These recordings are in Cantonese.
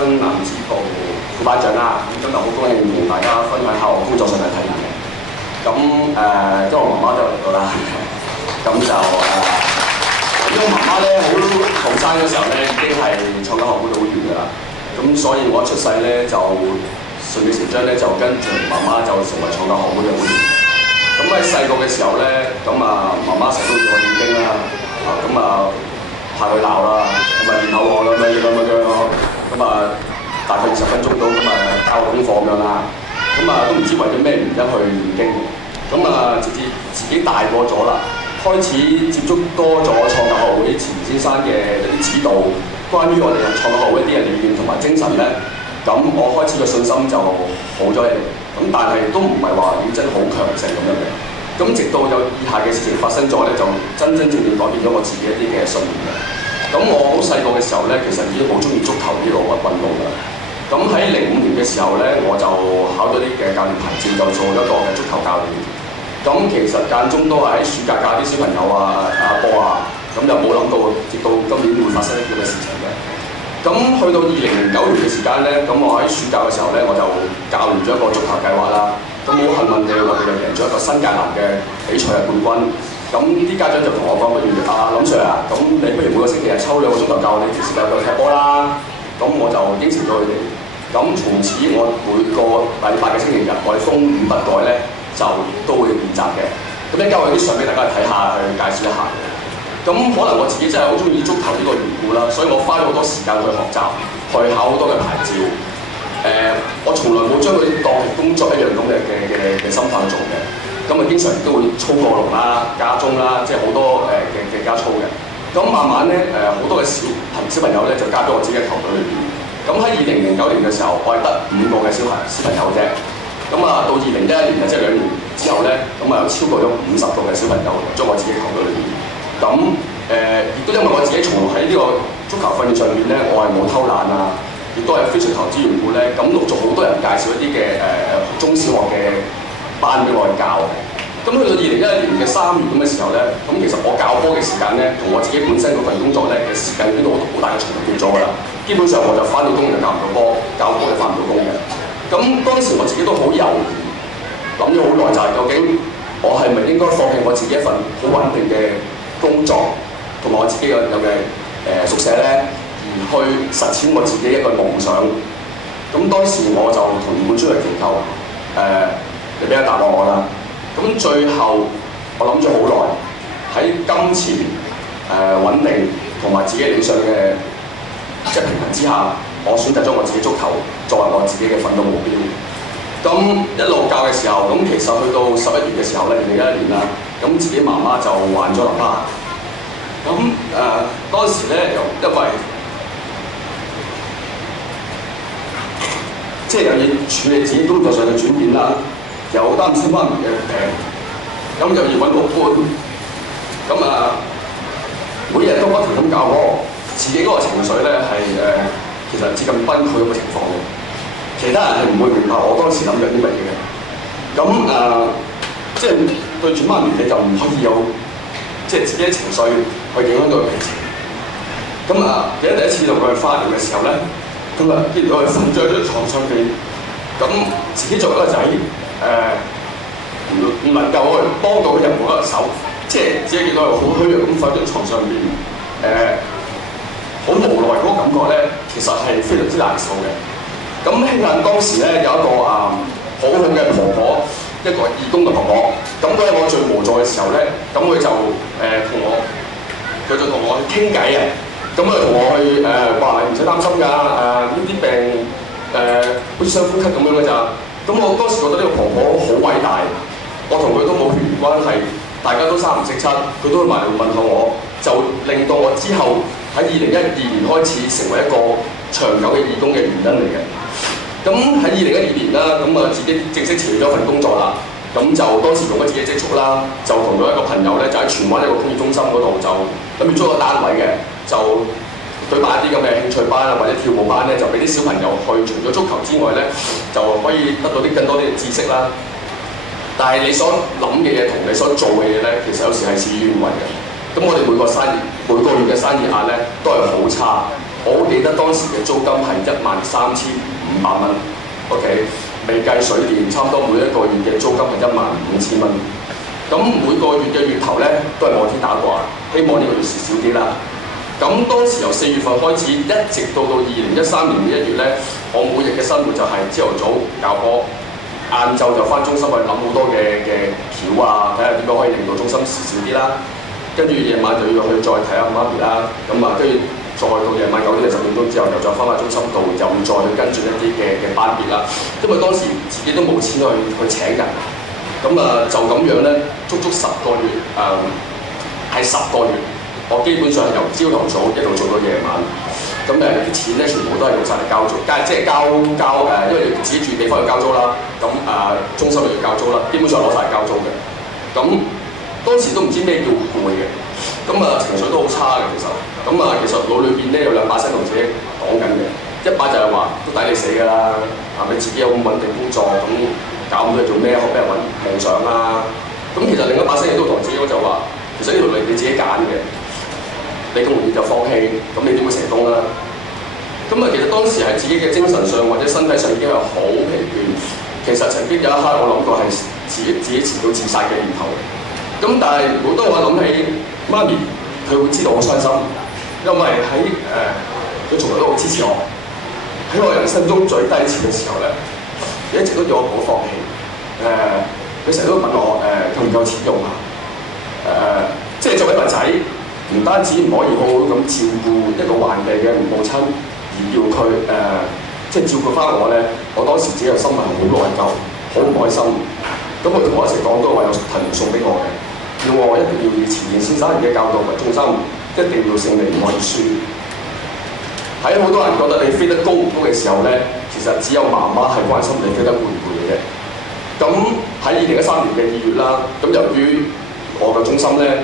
分男子部副班長啦。咁今日好高興同大家分享下我工作上嘅體驗嘅。咁即係我媽媽都有嚟到啦。咁就因為我媽媽咧好後生嘅時候咧已經係創價學會好遠㗎啦。咁所以我一出世咧就順理成章咧就跟住媽媽就成為創價學會嘅會員。咁喺細個嘅時候咧，咁媽媽成日都叫我念經啦，怕佢鬧啦，然後我咁樣咯，大概20分鐘到，交個功課咁樣啦，都唔知為咗咩原因去念經，直至自己大個咗啦，開始接觸多咗創價學會錢先生嘅一啲指導，關於我哋創價學會一啲嘅理念同埋精神咧，咁我開始嘅信心就好咗嚟，但係都唔係話要真係好強盛咁樣嘅。咁直到有以下嘅事情發生咗咧，就真正改變咗我自己一啲嘅信念嘅。咁我好細個嘅時候咧，其實已經好中意足球呢個運動㗎。咁喺05年嘅時候咧，我就考咗啲嘅教練牌照，就做一個嘅足球教練。咁其實間中都係喺暑假教啲小朋友打波啊，咁又冇諗到，直到今年會發生呢啲嘅事情嘅。咁去到2009年嘅時間咧，咁我喺暑假嘅時候咧，我就教練咗一個足球計劃啦。咁好幸運地，我哋就贏咗一個新界南嘅比賽嘅冠軍。咁啲家長就同我講，不如林 Sir 啊，咁你不如每個星期日抽2個鐘頭教你條小朋友踢波啦。咁我就應承咗佢哋。咁從此我每個禮拜嘅星期日，我哋風雨不改咧，就都會練習嘅。咁一陣間我有啲相俾大家睇下，去介紹一下。咁可能我自己真係好中意足球呢個緣故啦，所以我花咗好多時間去學習，去考好多嘅牌照。我從來冇將佢當工作一樣咁嘅心態做嘅。經常都會操過龍啦、加鐘啦，即係好多嘅加操嘅。咁慢慢咧好多嘅小朋友咧就加咗我自己嘅球隊裏邊。咁喺2009年嘅時候，我係得5個嘅小朋友啫。到2011年即係2年之後咧，有超過咗50個嘅小朋友將我自己球隊裏邊。亦都因為我自己從來喺呢個足球訓練上面咧，我係冇偷懶啊，亦都係非常投資緣故咧。咁陸續好多人介紹一啲嘅中小學嘅班俾我去教。咁去到2011年嘅3月咁嘅時候咧，咁其實我教波嘅時間咧，同我自己本身嗰份工作咧嘅時間已經好大嘅重疊咗㗎啦。基本上我就翻到工就教唔到波，教波就翻唔到工嘅。咁當時我自己都好猶豫，諗咗好耐，就係究竟我係咪應該放棄我自己一份好穩定嘅工作，同埋我自己有嘅宿舍咧，而去實踐我自己一個夢想。咁當時我就同業管出嚟祈求，你俾個答案我啦。咁最後我諗咗好耐，喺金錢穩定同埋自己理想嘅平衡之下，我選擇咗我自己足球作為我自己嘅奮鬥目標。咁一路教嘅時候，咁其實去到11月嘅時候咧，2011年啦，咁自己媽媽就患咗淋巴癌。咁當時咧又因為即係又要處理自己工作上嘅轉變啦。又擔心媽咪嘅病，咁又要揾個伴，每日都不停咁教波，自己嗰個情緒咧係其實接近崩潰咁嘅情況嘅。其他人係唔會明白我當時諗緊啲乜嘢嘅。即係對住媽咪你就唔可以有即係自己嘅情緒去影響到佢病情。記得第一次同佢去化療嘅時候咧，見到佢瞓咗喺張床上邊，咁自己作為一個仔。唔能夠去幫到佢任何一個手，即係只係見到佢好虛弱咁瞓喺張床上邊，好無奈嗰個感覺咧，其實係非常之難受嘅。咁慶幸當時咧有一個好好嘅婆婆，一個義工嘅婆婆，咁佢喺我最無助嘅時候咧，咁佢就同我去傾偈啊，咁佢同我去話唔使擔心㗎，呢啲病好似傷呼吸咁樣㗎咋。咁我當時覺得呢個婆婆好偉大，我同佢都冇血緣關係，大家都3唔識7，佢都會埋嚟問候我，就令到我之後喺2012年開始成為一個長久嘅義工嘅原因嚟嘅。咁喺2012年啦，自己正式辭咗份工作啦，咁就當時用咗自己積蓄啦，就同咗一個朋友咧，就喺荃灣一個工業中心嗰度就諗住租個單位嘅，就舉辦一啲咁嘅興趣班啊，或者跳舞班咧，就俾啲小朋友去。除咗足球之外咧，就可以得到更多啲嘅知識啦。但係你所諗嘅嘢同你所做嘅嘢咧，其實有時係事與願違嘅。咁我哋每個月嘅生意額咧都係好差。我記得當時嘅租金係13,500蚊 ，OK， 未計水電，差唔多每一個月嘅租金係15,000蚊。咁每個月嘅月頭咧都係望天打卦，希望呢個月蝕少啲啦。咁當時由4月份開始，一直到2013年嘅1月咧，我每日嘅生活就係朝頭早教波，晏晝就翻中心去諗好多嘅橋啊，睇下點樣可以令到中心蝕少啲啦。跟住夜晚就要去再睇下媽咪啦，咁啊跟住再到夜晚9點10點鐘之後，又再翻返中心度，又再去跟進一啲嘅班別啦。因為當時自己都冇錢去請人，咁啊就咁樣咧，足10個月，係10個月，我基本上係由朝頭早一路做到夜晚。咁啲錢咧全部都係用晒嚟交租，即係交因為自己住地方要交租啦，咁中心又要交租啦，基本上攞晒嚟交租嘅。咁當時都唔知咩叫攰嘅，咁情緒都好差嘅其實。咁其實腦裏邊咧有2把聲同自己講緊嘅，一把就係話都抵你死㗎啦，係咪自己有咁穩定工作，咁搞咁多做咩？學咩揾夢想啊？咁其實另一把聲亦都同自己講就話，其實呢條路你自己揀嘅。你咁容易就放棄，咁你點會成功啦？咁其實當時係自己嘅精神上或者身體上已經係好疲倦。其實曾經有一刻我諗過係自己前到自殺嘅念頭。咁但係好多我諗起媽咪，佢會知道我傷心，因為喺佢從來都好支持我。喺我人生中最低潮嘅時候咧，一直都叫我唔好放棄。佢成日都問我夠唔夠錢用啊？即係作為一個仔。唔單止唔可以好好咁照顧一個患病嘅母親，而要佢即係照顧翻我咧，我當時自己嘅心係好內疚，好唔開心。咁佢同我一齊講都話有題目送俾我嘅，叫我一定要以前先生人嘅教導為中心，一定要勝利唔可以輸。喺好多人覺得你飛得高唔高嘅時候咧，其實只有媽媽係關心你飛得攰唔攰嘅啫。咁喺2013年嘅2月啦，咁由於我嘅中心咧，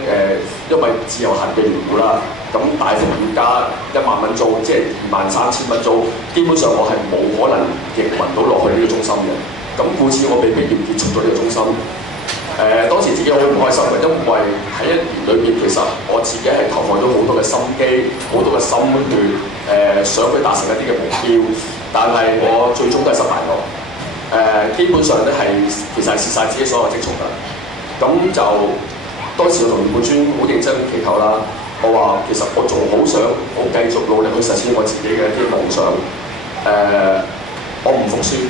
因為自由行嘅緣故啦，咁大幅要加1萬蚊租，即係23,000蚊租，基本上我係冇可能營運到落去呢個中心嘅。咁故此我被逼要結束咗呢個中心。當時自己好唔開心嘅，因為喺1年裏邊，其實我自己係投放咗好多嘅心機、好多嘅心血，想去達成一啲嘅目標，但係我最終都係失敗咗。基本上咧其實係蝕晒自己所有積蓄㗎。咁就當時我同葉冠川好認真祈求啦，我話其實我仲好想我繼續努力去實踐我自己嘅一啲夢想。我唔服輸，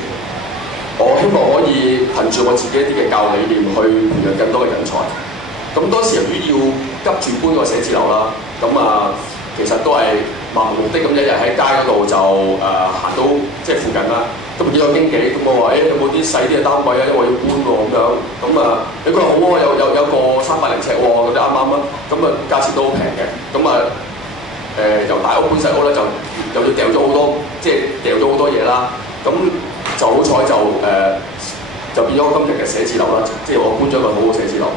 我希望可以憑住我自己一啲嘅教理念去培養更多嘅人才。咁當時由於要急住搬個寫字樓啦，咁其實都係漫無目的咁一日喺街嗰度就行到即係附近啦。咁見到經紀，咁我話有冇啲細啲嘅單位啊？因為我要搬喎咁樣。咁佢話好喎，有個300尺喎，嗰啲啱啱啊。咁價錢都好平嘅。咁由大屋搬細屋咧，就要掉咗好多，即係掉咗好多嘢啦。咁就好彩就變咗今日嘅寫字樓啦，即係我搬咗一個好好寫字樓。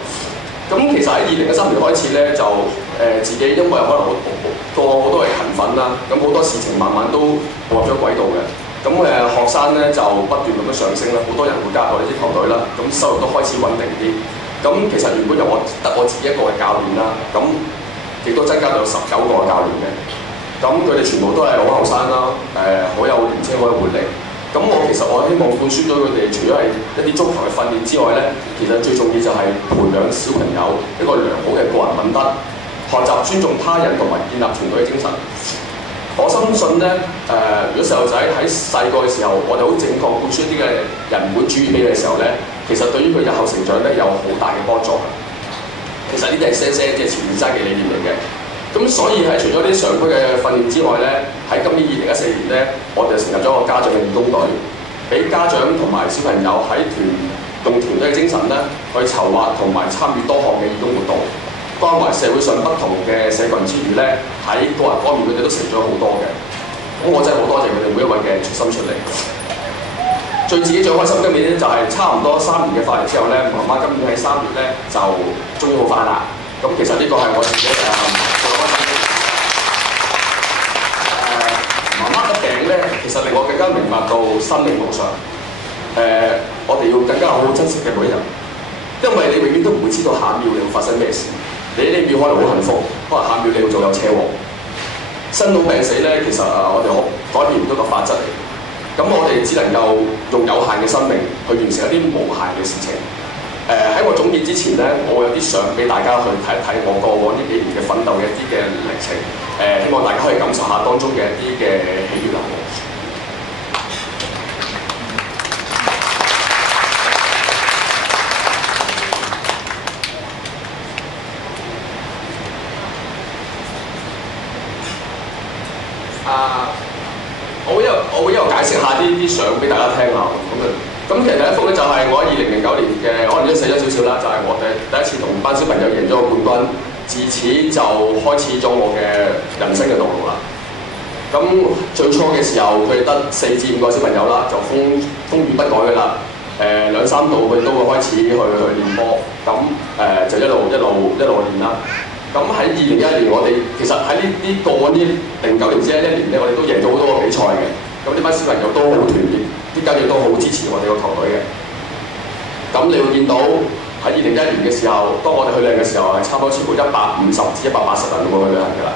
咁其實喺2013年開始咧，就自己因為可能我都係勤奮啦，咁好多事情慢慢都步入咗軌道嘅。咁學生咧就不斷咁樣上升啦，好多人會加入我哋啲球隊啦，咁收入都開始穩定啲。咁其實原本由我自己一個嘅教練啦，咁亦都增加到19個嘅教練嘅。咁佢哋全部都係好後生啦，好有年青，好有活力。咁其實我希望灌輸咗佢哋，除咗係一啲足球嘅訓練之外咧，其實最重要就係培養小朋友一個良好嘅個人品德，學習尊重他人同埋建立團隊嘅精神。我深信咧，如果細路仔喺細個嘅時候，我哋好正確灌輸一啲嘅人本主義俾佢嘅時候咧，其實對於佢日後成長咧有好大嘅幫助。其實呢啲係些即係前面生嘅理念嚟嘅。咁所以除咗啲常規嘅訓練之外咧，喺今年2014年咧，我哋成立咗一個家長嘅義工隊，俾家長同埋小朋友喺用團隊嘅精神咧，去籌劃同埋參與多項嘅義工活動。關懷社會上不同嘅社群之餘咧，喺個人方面佢哋都成咗好多嘅。咁我真係好多謝佢哋每一位嘅出心出力。最自己最開心今年咧就係差唔多3年嘅發育之後咧，媽媽今年喺3月咧就終於好返啦。咁其實呢個係我自己最開心嘅。媽媽嘅病咧，其實令我更加明白到生命無常。我哋要更加好好珍惜嘅每一日，因為你永遠都唔會知道下一秒你會發生咩事。你呢秒可能好幸福，可能下秒你會仲有車禍。生老病死咧，其實我哋改變唔到個法則嚟。咁我哋只能夠用有限嘅生命去完成一啲無限嘅事情。喺我總結之前咧，我有啲相俾大家去睇一睇我過往呢幾年嘅奮鬥嘅一啲嘅歷程。希望大家可以感受下當中嘅一啲嘅喜悅流露。我會一路解釋下啲相俾大家聽下咁其實第一幅咧就係我喺2009年嘅，可能都寫咗少少啦，就係我第一次同班小朋友贏咗個冠軍，自此就開始咗我嘅人生嘅道路啦。咁最初嘅時候，佢哋得4至5個小朋友啦，就風雨不改嘅啦。2、3度佢都會開始去練波，咁就一路練啦。咁喺2011年，我哋其實喺過往呢09年之1年咧，我哋都贏咗好多個比賽嘅。咁呢班小朋友都好團結，啲家長都好支持我哋個球隊嘅。咁你會見到喺2011年嘅時候，當我哋去旅行嘅時候，係差唔多超過150至180人會去旅行㗎啦。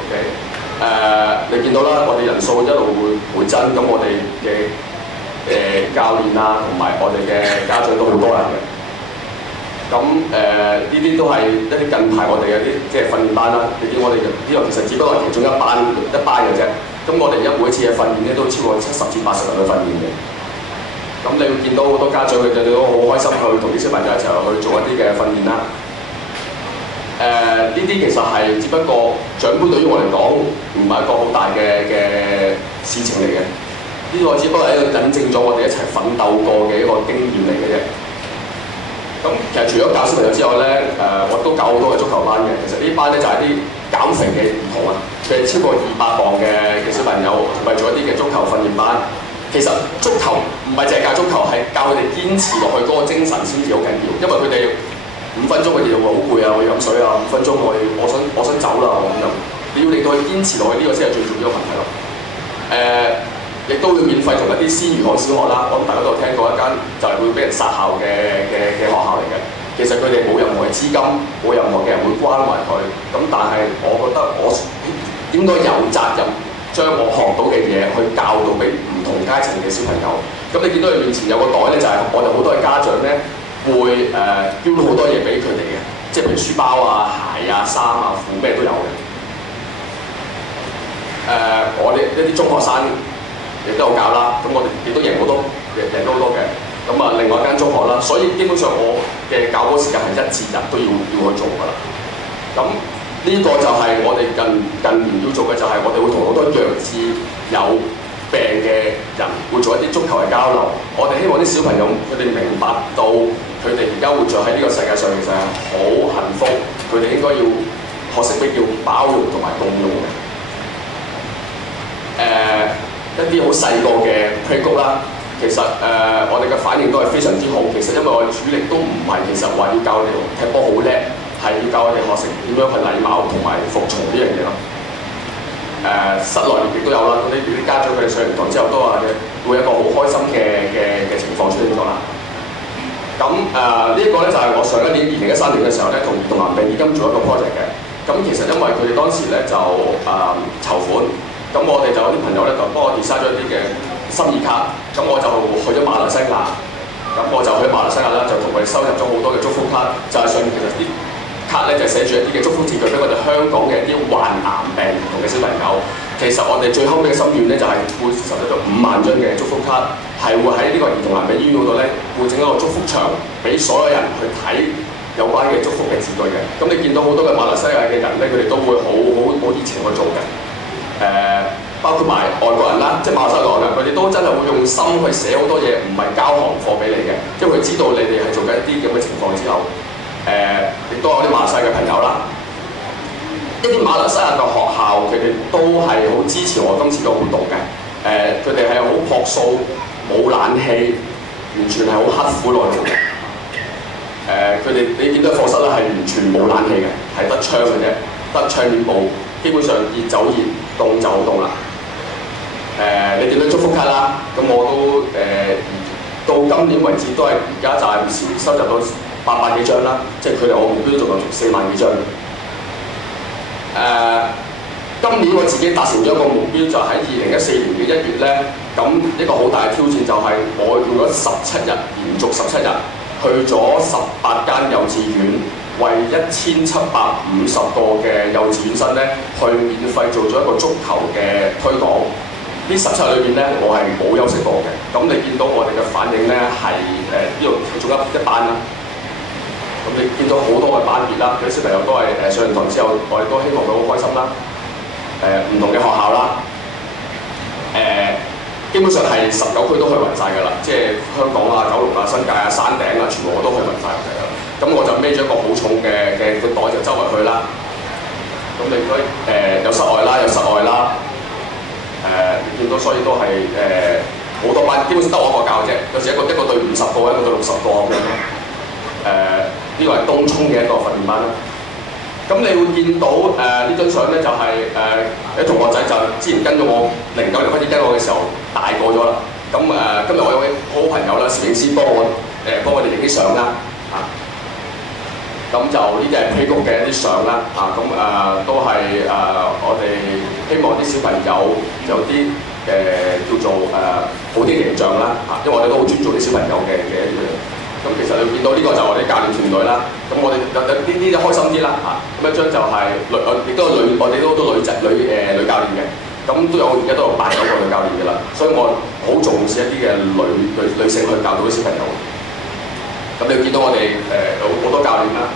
OK， 你見到啦，我哋人數一路會倍增，咁我哋嘅教練啊，同埋我哋嘅家長都好多人嘅。咁呢啲都係一啲近排我哋嘅啲即係訓練班啦。你見我哋呢個其實只不過係其中一班嘅啫。咁我哋每一次嘅訓練咧都超過70至80人去訓練嘅。咁你會見到好多家長佢哋都好開心去同啲小朋友一齊去做一啲嘅訓練啦。呢啲其實係只不過獎杯對於我嚟講唔係一個好大嘅事情嚟嘅。呢個只不過係一個引證咗我哋一齊奮鬥過嘅一個經驗嚟嘅啫。咁其實除咗教小朋友之外咧，我都教好多嘅足球班嘅。其實呢班咧就係啲減肥嘅兒童啊，佢哋超過200磅嘅小朋友，同埋做一啲嘅足球訓練班。其實足球唔係淨係教足球，係教佢哋堅持落去嗰個精神先至好緊要。因為佢哋5分鐘佢哋就會好攰啊，我要飲水啊，5分鐘我想走啦咁樣。你要令到佢堅持落去，呢個先係最重要嘅問題咯。亦都會免費同一啲鮮魚行小學啦，我諗大家都有聽過一間就係會俾人殺校嘅學校嚟嘅。其實佢哋冇任何嘅資金，冇任何嘅人會關懷佢。咁但係我覺得我應該有責任將我學到嘅嘢去教導俾唔同階層嘅小朋友。咁你見到佢面前有個袋咧，就係我哋好多嘅家長咧會標到好多嘢俾佢哋嘅，即係譬如書包啊、鞋啊、衫啊、褲咩都有嘅。我哋一啲中學生亦都有教啦，咁我哋亦都贏好多嘅。咁另外一間中學啦，所以基本上我嘅教波時間係1至日都要去做㗎啦。咁呢個就係我哋近年要做嘅，就係我哋會同好多弱智有病嘅人會做一啲足球嘅交流。我哋希望啲小朋友佢哋明白到佢哋而家活在喺呢個世界上其實係好幸福，佢哋應該要學識咩叫包容同埋共融嘅。一啲好細個嘅 playgroup 啦，其實我哋嘅反應都係非常之好。其實因為我哋主力都唔係其實話要教我哋踢波好叻，係要教我哋學成點樣去禮貌同埋服從呢樣嘢咯。室內亦都有啦，嗰啲家長佢哋上完堂之後都話會有一個好開心嘅情況出現咗啦。咁呢一個咧就係我上一年2013年嘅時候咧，同兒童癌病基金做一個 project 嘅。咁其實因為佢哋當時咧就籌款。咁我哋就有啲朋友咧就幫我 design 咗一啲嘅心意卡，咁我就去咗馬來西亞，咁我就去馬來西亞啦，就同佢哋收集咗好多嘅祝福卡，就係上面其實啲卡咧就寫住一啲嘅祝福字句俾我哋香港嘅一啲患癌病兒童嘅小朋友。其實我哋最後尾嘅心願咧就係會實咗5萬張嘅祝福卡，係會喺呢個兒童癌病醫院嗰度咧會整一個祝福牆俾所有人去睇有關嘅祝福嘅字句嘅。咁你見到好多嘅馬來西亞嘅人咧，佢哋都會好熱情去做嘅。包括埋外國人啦，即係馬來西亞人，佢哋都真係會用心去寫好多嘢，唔係交行貨俾你嘅，因為佢知道你哋係做緊一啲咁嘅情況之後，亦都有啲馬來西亞嘅朋友啦，一啲馬來西亞嘅學校，佢哋都係好支持我今次嘅活動嘅。佢哋係好樸素，冇冷氣，完全係好刻苦耐勞嘅。佢哋你見到課室咧係完全冇冷氣嘅，係得窗嘅啫，得窗簾布。基本上熱就熱，凍就好凍啦。你見到祝福卡啦，咁我都到今年為止都係而家暫時收集到800幾張啦，即係佢哋我目標仲有4萬幾張。今今年我自己達成咗一個目標，就喺2014年嘅1月咧，咁一個好大嘅挑戰就係我用咗17日，連續17日去咗18間幼稚園，為1750個嘅幼稚園生咧，去免費做咗一個足球嘅推廣。呢17日裏邊咧，我係冇休息過嘅。咁你見到我哋嘅反應咧係呢度其中一班啦。咁你見到好多嘅班別啦，啲小朋友都係上完堂之後，我哋都希望佢好開心啦。唔同嘅學校啦，基本上係19區都去勻晒㗎啦，即係香港啊、九龍啊、新界啊、山頂啊，全部我都去勻晒㗎啦。咁我就孭咗一個好重嘅袋就周圍去啦。咁你應該有室外啦，有室外啦。你見到所以都係好多班，基本上得我一個教啫。有時一個對50個，一個對60個咁樣。呢個係東涌嘅一個訓練班啦。咁你會見到呢張相咧，就係啲同學仔就之前跟咗我09年開始跟我嘅時候大個咗啦。咁今日我有位好好朋友啦，攝影師幫我哋影啲相啦。咁就呢啲係 Playgroup 嘅一啲相啦。都係我哋希望啲小朋友有啲叫做好啲形象啦。因為我哋都好尊重啲小朋友嘅一啲。咁其實你見到呢個就係我哋教練團隊啦。咁我哋有呢啲開心啲啦咁一張就係亦都有我哋都好多女教練嘅。咁都有而家都有8、9個女教練嘅啦。所以我好重視一啲嘅女性去教到啲小朋友。咁你見到我哋有好多教練啦。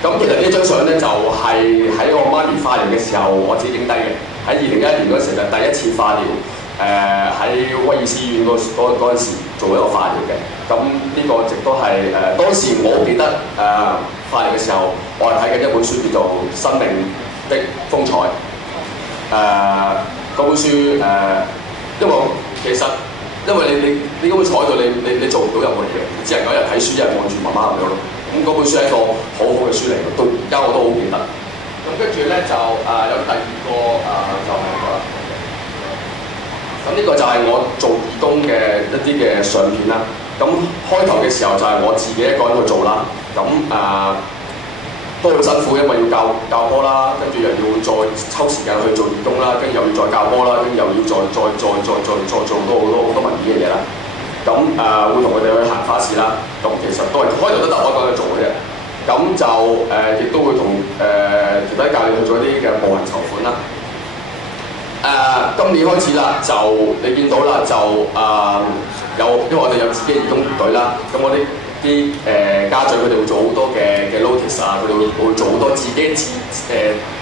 咁其實呢張相咧就係喺我媽咪化療嘅時候我自己影低嘅。喺2011年嗰時就第一次化療。喺威爾斯醫院嗰陣時做一個化療嘅。咁呢個一直都係當時我記得化療嘅時候，我係睇緊一本書叫做《生命的風采》。嗰本書因為你咁樣坐喺度，你做唔到任何嘢，只能夠一日睇書，一日望住媽媽咁樣咯。咁嗰本書係一個好好嘅書嚟嘅，到而家我都好記得。咁跟住咧就有第二個就係呢個啦。咁呢個就係我做義工嘅一啲嘅相片啦。咁開頭嘅時候就係我自己一個人去做啦。咁都好辛苦，因為要教波啦，跟住又要再抽時間去做義工啦，跟住又要再教波啦，跟住又要再做好多文件嘅嘢啦。咁會同佢哋去行花市啦。咁其實都係開頭都得我一個人去做嘅啫。咁就亦都會同其他教練去做一啲嘅步行籌款啦。今年開始啦，就你見到啦，就因為我哋有自己嘅義工團隊啦，咁我啲家長佢哋會做好多嘅 notice 啊，佢哋會做好多自己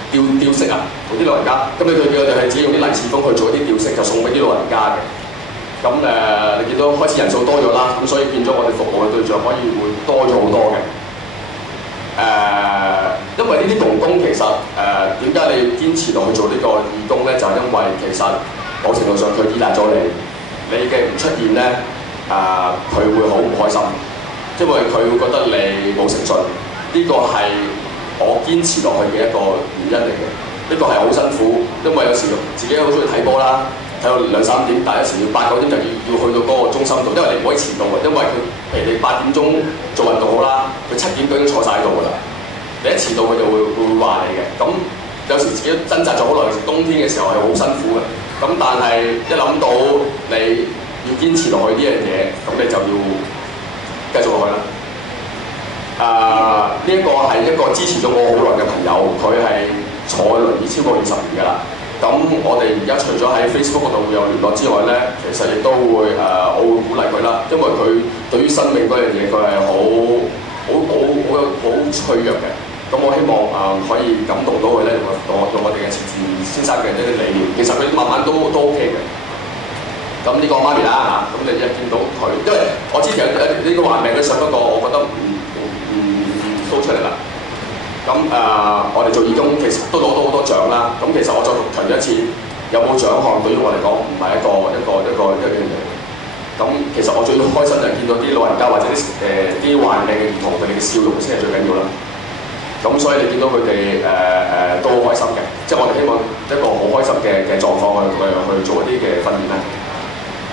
吊飾啊，同啲老人家。咁佢哋係自己用啲利是封去做一啲吊飾，就送俾啲老人家嘅。咁你見到開始人數多咗啦，咁所以變咗我哋服務嘅對象可以會多咗好多嘅。因為呢啲童工其實點解你要堅持落去做呢個義工咧？就係因為其實某程度上佢依賴咗你嘅唔出現咧，佢會好唔開心，因為佢會覺得你冇誠信。呢個係我堅持落去嘅一個原因嚟嘅。呢個係好辛苦，因為有時自己好中意睇波啦，睇到2、3點，但係有時要8、9點就要去到嗰個中心度，因為你唔可以遲到嘅，因為佢譬如你8點鐘做運動好啦，佢7點已經坐晒喺度㗎啦。你一遲到佢就會話你嘅。咁有時自己掙扎咗好耐，冬天嘅時候係好辛苦嘅。咁但係一諗到你要堅持落去呢樣嘢，咁你就要繼續落去啦。呢一個係一個支持咗我好耐嘅朋友，佢係坐輪椅超過20年㗎啦。咁我哋而家除咗喺 Facebook 嗰度會有聯絡之外咧，其實亦都會我會鼓勵佢啦，因為佢對於生命嗰樣嘢佢係好脆弱嘅。咁我希望可以感動到佢咧，用我哋嘅慈善先生嘅一啲理念，其實佢慢慢都 OK 嘅。咁呢個媽咪啦咁你一見到佢，因為我之前有呢個患病嘅相，不過我覺得唔都出嚟啦。咁我哋做義工其實都攞到好多獎啦。咁其實我再強調一次，有冇獎項對於我嚟講唔係一樣嘢。咁其實我最開心就係見到啲老人家或者啲患病嘅兒童，佢哋嘅笑容先係最緊要啦。咁所以你見到佢哋都好開心嘅，即係我哋希望一個好開心嘅狀況去做一啲嘅訓練啦。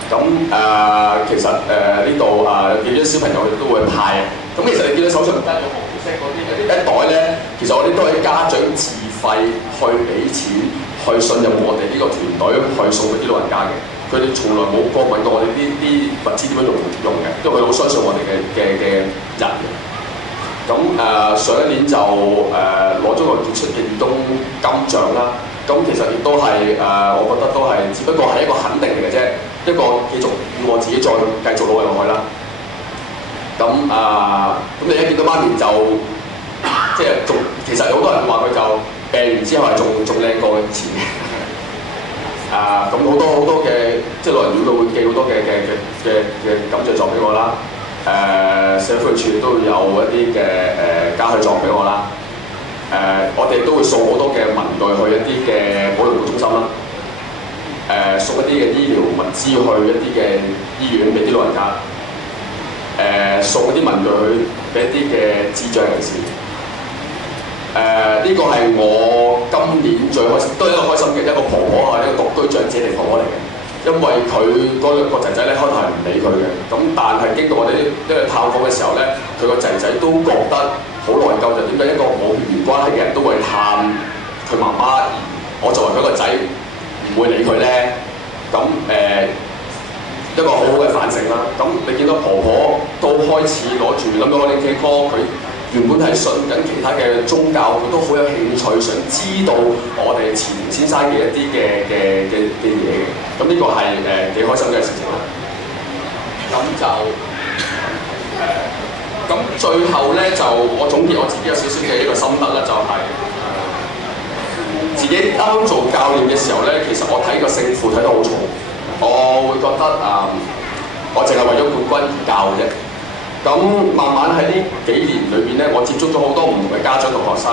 咁其實呢度見啲小朋友都會派。咁其實你見到手上得咗紅色嗰啲一袋咧，其實我哋都係家長自費去俾錢去去信任我哋呢個團隊去送俾啲老人家嘅。佢哋從來冇過問過我哋啲物資點樣用嘅，因為佢好相信我哋嘅人嘅。咁上一年就攞咗個傑出嘅義工金獎啦。咁其實亦都係我覺得都係，只不過係一個肯定嚟嘅啫，一個繼續要我自己再繼續努力落去啦。咁咁你一見到媽咪就即係仲，其實有好多人話佢就病完之後係仲靚過以前嘅。咁好多嘅即係老人院都會寄好多嘅感謝狀俾我啦。社會福利署都會有一啲嘅嘉許狀俾我啦。我哋都會送好多嘅文具去一啲嘅保良中心啦。送一啲嘅醫療物資去一啲嘅醫院俾啲老人家。送一啲文具去俾一啲嘅智障人士。呢個係我今年最開心，都係一個開心嘅一個婆婆係一個獨居長者嚟婆婆嚟嘅，因為佢嗰個仔仔咧開頭係唔理佢嘅，咁但係經過我哋呢個探訪嘅時候咧，佢個仔仔都覺得好內疚，就點解一個冇血緣關係嘅人都會探佢媽媽，而我作為佢個仔唔會理佢咧？咁一個好好嘅反省啦。咁你見到婆婆都開始攞住諗到我哋 K call 佢。原本係信緊其他嘅宗教，佢都好有興趣，想知道我哋錢先生嘅一啲嘅嘢嘅。咁呢個係幾開心嘅事情啦。咁就咁最後咧就我總結我自己有少少嘅一個心得啦，就係、自己啱啱做教練嘅時候咧，其實我睇個勝負睇得好重，我會覺得我淨係為咗冠軍而教嘅啫。咁慢慢喺呢幾年裏邊咧，我接觸咗好多唔同嘅家長同學生，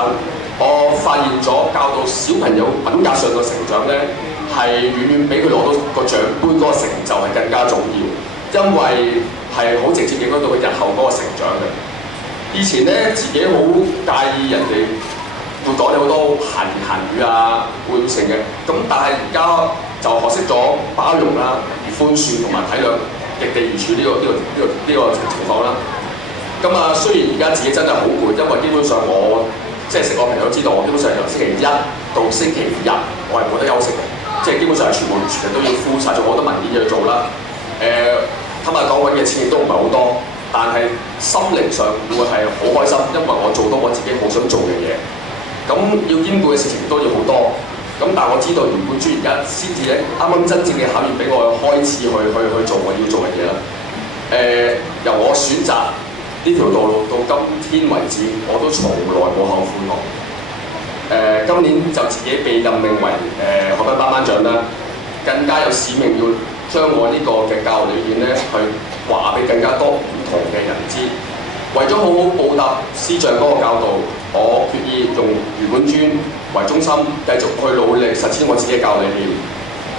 我發現咗教導小朋友品格上嘅成長咧，係遠遠比佢攞到個獎杯嗰個成就係更加重要，因為係好直接影響到佢日後嗰個成長嘅。以前咧自己好介意人哋會講你好多閒言閒語啊，會成嘅，咁但係而家就學識咗包容啦、寬恕同埋體諒。極地而處呢個情況啦。咁雖然而家自己真係好攰，因為基本上我即係識我朋友知道，我基本上由星期一到星期日我係冇得休息嘅，即係基本上係全日都要 full 曬，做好多文件要去做啦。坦白講揾嘅錢亦都唔係好多，但係心靈上會係好開心，因為我做到我自己好想做嘅嘢。咁要兼顧嘅事情都要好多。咁但係我知道袁冠珠而家先至咧，啱啱真正嘅考驗俾我開始去做我要做嘅嘢啦。由我選擇呢條道路到今天為止，我都從來冇後悔過。今年就自己被任命為海濱班班長啦，更加有使命要將我呢個嘅教育理念咧，去話俾更加多唔同嘅人知。為咗好好報答師長嗰個教導，我決意用袁冠尊為中心，繼續去努力實踐我自己嘅教育理念。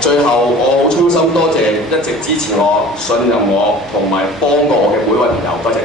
最後，我好衷心多謝一直支持我、信任我同埋幫過我嘅每位朋友，多謝。